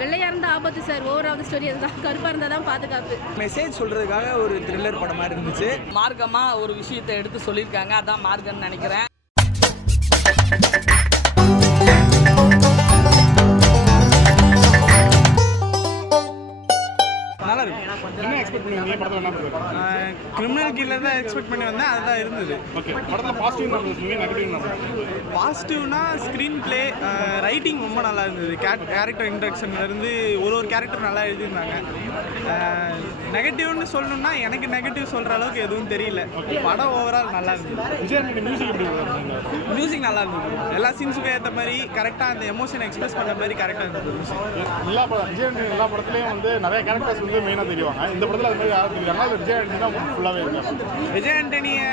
வெள்ளையா இருந்தா ஆபத்து சார். ஓவரால் ஸ்டோரி அதுதான். கருப்பா இருந்தா தான் பாதுகாப்பு. மெசேஜ் சொல்றதுக்காக ஒரு த்ரில்லர் படம் மாதிரி இருந்துச்சு. மார்க்கமா ஒரு விஷயத்தை எடுத்து சொல்லியிருக்காங்க, அதான் மார்க்கம்னு நினைக்கிறேன். நல்லா இருக்கு. என்ன எக்ஸ்பெக்ட் பண்ணீங்க படத்துல? என்ன கிரிமினல் கில்லர் தான் எக்ஸ்பெக்ட் பண்ணி வந்தேன், அதுதான் இருந்தது. ஓகே, படத்துல பாசிட்டிவ் என்ன பண்ணுவீங்க, நெகட்டிவ் என்ன பண்ணுவீங்க? பாசிட்டிவ்னா ஸ்க்ரீன் பிளே, ரைட்டிங் ரொம்ப நல்லா இருந்தது. கேரக்டர் இன்ட்ரடக்ஷன்ல இருந்து ஒரு கேரக்டர் நல்லா எழுதியிருந்தாங்க. நெகட்டிவ்னு சொல்லணும்னா எனக்கு நெகட்டிவ் சொல்ற அளவுக்கு எதுவும் தெரியல. படம் ஓவரால் நல்லா இருந்தது. விஜய் மியூசிக் எப்படி இருந்தது? மியூசிக் நல்லா இருந்தது. எல்லா சீன்ஸுக்கும் ஏற்ற மாதிரி கரெக்டாக அந்த எமோஷனை எக்ஸ்பிரஸ் பண்ண மாதிரி கரெக்டாக இருந்தது. எல்லா எல்லா படத்துலையும் வந்து நிறைய கேரக்டர்ஸ் வந்து மெயினாக தெரிவாங்க. இந்த படத்தில் அது மாதிரி யாரும் தெரியாங்க. அது விஜய் ஆண்டனி தான் ஃபுல்லாகவே இருக்காங்க. விஜய் ஆண்டனியை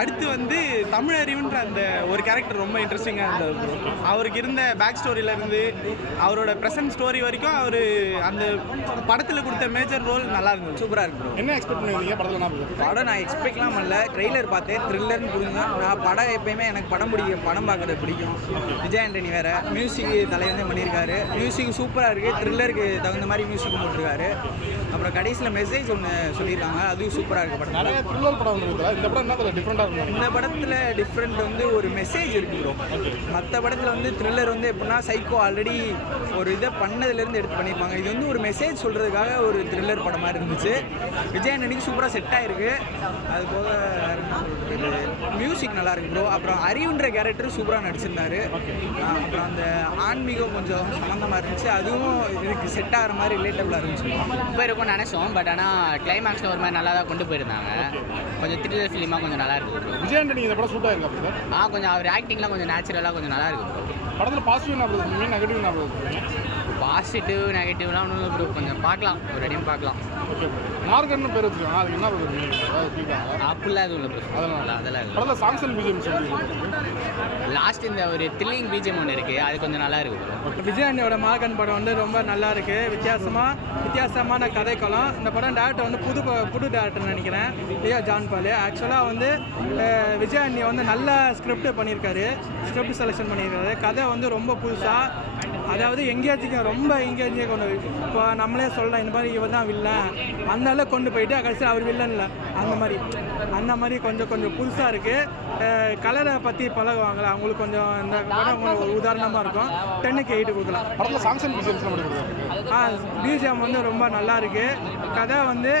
அடுத்து வந்து தமிழ் அறிவுன்ற அந்த ஒரு கேரக்டர் ரொம்ப இன்ட்ரெஸ்டிங்காக இருந்தது. அவருக்கு இருந்த பேக் ஸ்டோரியிலேருந்து அவரோட ப்ரெசன்ட் ஸ்டோரி வரைக்கும் அவர் அந்த படத்தில் கொடுத்த மேஜர் ரோல் நல்லா இருந்தது. சூப்பராக இருக்கு. என்ன எக்ஸ்பெக்ட் பண்ணுவீங்க படத்தில்? படம் நான் எக்ஸ்பெக்ட்லாம் பண்ணல. ட்ரெய்லர் பார்த்தேன், த்ரில்லர்னு புரியுங்க. நான் படம் எப்பயுமே எனக்கு படம் பிடிக்கும், படம் பார்க்குறது பிடிக்கும். விஜய் ஆண்டனி வேறு மியூசிக் தலைவந்தே பண்ணியிருக்காரு. மியூசிக் சூப்பராக இருக்குது. த்ரில்லருக்கு தகுந்த மாதிரி மியூசிக் போட்டிருக்காரு. அப்புறம் கடைசியில் மெசேஜ் ஒன்று சொல்லியிருக்காங்க, அதுவும் சூப்பராக இருக்குது. படம் நிறைய த்ரில்லர் படம் வந்துருக்குல்ல, இந்த படம் என்ன டிஃப்ரெண்டாக இருக்கும்? இந்த படத்தில் டிஃப்ரெண்ட் வந்து ஒரு மெசேஜ் இருக்கு ப்ரோ. மற்ற படத்தில் வந்து த்ரில்லர் வந்து எப்படின்னா சைக்கோ ஆல்ரெடி ஒரு இதை பண்ணதுலேருந்து எடுத்து பண்ணியிருப்பாங்க. இது வந்து ஒரு மெசேஜ் சொல்கிறதுக்காக ஒரு த்ரில்லர் படம் மாதிரி இருந்துச்சு. விஜய் ஆண்டனிக்கு சூப்பராக செட் ஆகிருக்கு. அது போக மியூசிக் நல்லா இருக்கு ப்ரோ. அப்புறம் அறிவுன்ற கேரக்டர் சூப்பராக நடிச்சிருந்தாரு. அப்புறம் அந்த ஆன்மீகம் கொஞ்சம் சம்மந்தமாக இருந்துச்சு, அதுவும் இதுக்கு செட் ஆகிற மாதிரி ரிலேட்டபிளாக இருந்துச்சு. இப்போ இருக்கும்னு நினச்சோம், பட் ஆனால் கிளைமேக்ஸில் ஒரு மாதிரி நல்லா தான் கொண்டு போயிருந்தாங்க. கொஞ்சம் த்ரில்லர் ஃபிலிமாக கொஞ்சம் நல்லா இருக்குது. விஜய் ஆண்டனி இந்த படம் சூட்டாக இருக்கு அப்படி கொஞ்சம் அவர் ஆக்டிங்லாம் கொஞ்சம் நேச்சுரலாக கொஞ்சம் நல்லா இருக்குது. படத்தில் பாசிட்டிவ் என்ன பண்ணுவீங்க, நெகட்டிவ் என்ன பண்ணுவீங்க? பாசிட்டிவ் நெகட்டிவ்லாம் ஒன்றும் இல்லை ப்ரோ, கொஞ்சம் பார்க்கலாம், ஒரு அடியும் பார்க்கலாம். ஓகே, மார்க்கர்னு பேர் வச்சுருக்காங்க, அதுக்கு என்ன பண்ணுவீங்க? அப்படிலாம் எதுவும் இல்லை ப்ரோ, அதெல்லாம் இல்லை. படத்தில் சாங்ஸ் அண்ட் பிஜிஎம் சொல்லுவீங்க. லாஸ்ட் இந்த ஒரு த்ரில்லிங் பிஜிஎம் ஒன்று இருக்குது, அது கொஞ்சம் நல்லா இருக்குது ப்ரோ. விஜய் ஆண்டனியோட மார்கன் படம் வந்து ரொம்ப நல்லா இருக்கு. வித்தியாசமான கதைக்களம். இந்த படம் டேரக்டர் வந்து புது டேரக்டர் நினைக்கிறேன், லியா ஜான் பால். ஆக்சுவலாக வந்து விஜய் ஆண்டனி வந்து நல்ல ஸ்கிரிப்ட் பண்ணியிருக்காரு, ஸ்கிரிப்ட் செலெக்ஷன் பண்ணியிருக்காரு. கதை வந்து ரொம்ப புதுசாக, அதாவது ரொம்ப எங்கேஜிங்காக கொண்டு போய் இப்போ நம்மளே சொல்லலாம் இந்த மாதிரி இவர் தான் வில்லன் அந்த அளவுக்கு கொண்டு போயிட்டு கடைசியில் அவர் வில்லன் இல்லை அந்த மாதிரி கொஞ்சம் புதுசாக இருக்குது. கலரை பற்றி பழகுவாங்களே அவங்களுக்கு கொஞ்சம் இந்த படம் ஒரு உதாரணமாக இருக்கும். 10க்கு 8 கொடுக்கலாம். படத்தில் சாங்ஸ் அண்ட் பிஜிஎம் பிஜிஎம் வந்து ரொம்ப நல்லா இருக்குது. கதை வந்து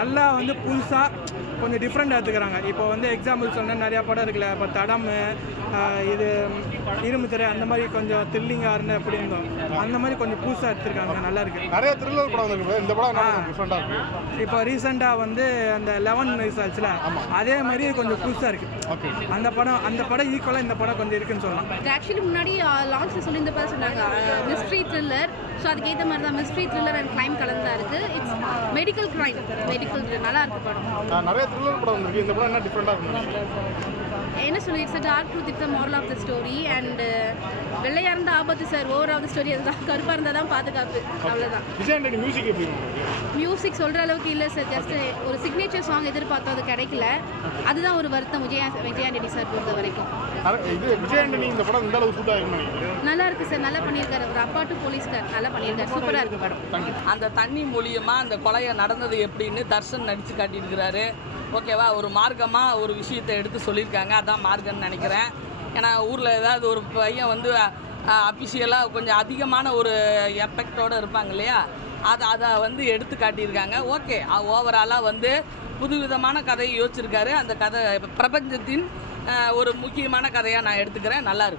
நல்லா வந்து புதுசாக கொஞ்சம் டிஃப்ரெண்ட் எடுத்துக்கிறாங்க. இப்போ வந்து எக்ஸாம்பிள் சொன்னால் நிறையா படம் இருக்குல்ல, இப்போ தடம், இது இரும்புத்திரை, அந்த மாதிரி கொஞ்சம் த்ரில்லிங்காக இருந்து எப்படி இருந்தோம் அந்த மாதிரி கொஞ்சம் புதுசாக எடுத்துருக்காங்க, நல்லா இருக்குது. நிறைய த்ரில்லர் படம் இருக்குது, இந்த படம் டிஃப்ரெண்டாக இருக்குது. இப்போ ரீசெண்டாக வந்து அந்த 11 ரிலீஸ் ஆச்சுல, அதே மாதிரி கொஞ்சம் புதுசாக இருக்குது. அந்த படம் ஈக்குவலாக இந்த படம் கொஞ்சம் இருக்குன்னு சொல்லலாம். ஆக்சுவலி முன்னாடி லான்ச்சில் சொல்லியிருந்தப்ப சொன்னாங்க மிஸ்ட்ரி த்ரில்லர். ஸோ அதுக்கேற்ற மாதிரி தான் மிஸ்ட்ரி த்ரில்லர் அண்ட் க்ரைம் கலந்தா இருக்குது. இட்ஸ் மெடிக்கல் நல்லா இருக்குது படம். நிறைய த்ரில்லர் படம் வந்துருக்கு, இந்த படம் என்ன டிஃப்ரெண்டாக இருக்குது? என்ன சொல்லி it's dark truth, it's moral of the story. And வெள்ளையா இருந்தா ஆபத்து சார். ஓவரால் ஸ்டோரி அதுதான். கருப்பாக இருந்தால் தான் பாதுகாப்பு, அவ்வளோதான். விஜய் ஆண்டனி மியூசிக் எப்படி இருக்கு? மியூசிக் சொல்கிற அளவுக்கு இல்லை சார். ஜஸ்ட் ஒரு சிக்னேச்சர் சாங் எதிர்பார்த்தோம், அது கிடைக்கல. அதுதான் ஒரு வருத்தம் விஜய் ஆண்டனி சார் பொறுத்த வரைக்கும். இது விஜய் ஆண்டனி இந்த படம் இந்த அளவுக்கு சூட்டாக இருக்குன்னு நல்லா இருக்கு சார், நல்லா பண்ணியிருக்காரு. ஒரு அப்பா டு போலீஸ்கார் நல்லா பண்ணியிருக்காரு, சூப்பராக இருக்கு படம். அந்த தண்ணி மூலியமாக அந்த கொலையை நடந்தது எப்படின்னு தர்ஷன் நடித்து காட்டியிருக்கிறாரு. ஓகேவா, ஒரு மார்க்கமாக ஒரு விஷயத்தை எடுத்து சொல்லியிருக்காங்க, அதான் மார்க்கம்னு நினைக்கிறேன். ஏன்னா ஊரில் ஏதாவது ஒரு பையன் வந்து அஃபிஷியலாக கொஞ்சம் அதிகமான ஒரு எஃபெக்டோடு இருப்பாங்க இல்லையா, அதை வந்து எடுத்து காட்டியிருக்காங்க. ஓகே, ஓவராலாக வந்து புதுவிதமான கதையை யோசிச்சிருக்காரு. அந்த கதை பிரபஞ்சத்தின் ஒரு முக்கியமான கதையாக நான் எடுத்துக்கிறேன். நல்லா இருக்கு.